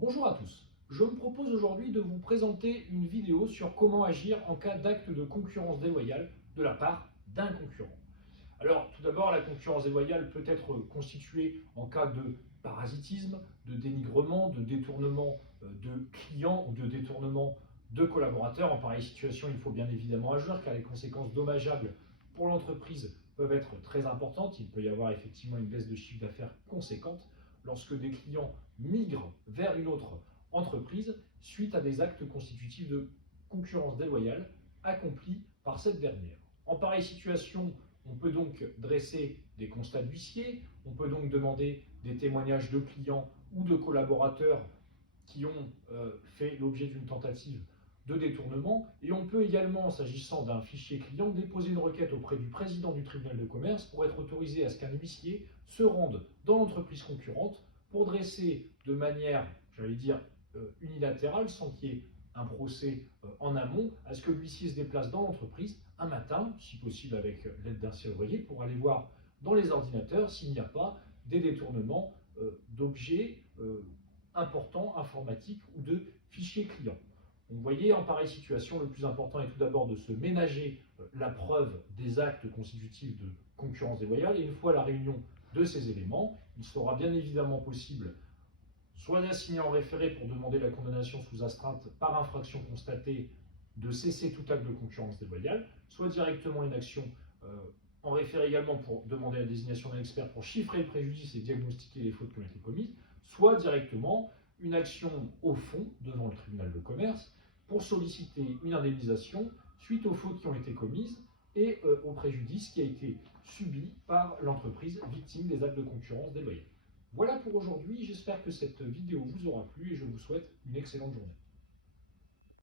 Bonjour à tous, je me propose aujourd'hui de vous présenter une vidéo sur comment agir en cas d'acte de concurrence déloyale de la part d'un concurrent. Alors tout d'abord, la concurrence déloyale peut être constituée en cas de parasitisme, de dénigrement, de détournement de clients ou de détournement de collaborateurs. En pareille situation, il faut bien évidemment agir car les conséquences dommageables pour l'entreprise peuvent être très importantes. Il peut y avoir effectivement une baisse de chiffre d'affaires conséquente lorsque des clients migrent vers une autre entreprise suite à des actes constitutifs de concurrence déloyale accomplis par cette dernière. En pareille situation, on peut donc dresser des constats d'huissier, on peut donc demander des témoignages de clients ou de collaborateurs qui ont fait l'objet d'une tentative de détournement, et on peut également, s'agissant d'un fichier client, déposer une requête auprès du président du tribunal de commerce pour être autorisé à ce qu'un huissier se rende dans l'entreprise concurrente pour dresser de manière, j'allais dire, unilatérale, sans qu'il y ait un procès en amont, à ce que l'huissier se déplace dans l'entreprise un matin, si possible avec l'aide d'un serrurier, pour aller voir dans les ordinateurs s'il n'y a pas des détournements d'objets importants, informatiques ou de fichiers clients. Vous voyez, en pareille situation, le plus important est tout d'abord de se ménager la preuve des actes constitutifs de concurrence déloyale, et une fois la réunion de ces éléments, il sera bien évidemment possible soit d'assigner en référé pour demander la condamnation sous astreinte par infraction constatée de cesser tout acte de concurrence déloyale, soit directement une action en référé également pour demander la désignation d'un expert pour chiffrer le préjudice et diagnostiquer les fautes qui ont été commises, soit directement une action au fond devant le tribunal de commerce pour solliciter une indemnisation suite aux fautes qui ont été commises et au préjudice qui a été subi par l'entreprise victime des actes de concurrence déloyale. Voilà pour aujourd'hui, j'espère que cette vidéo vous aura plu et je vous souhaite une excellente journée.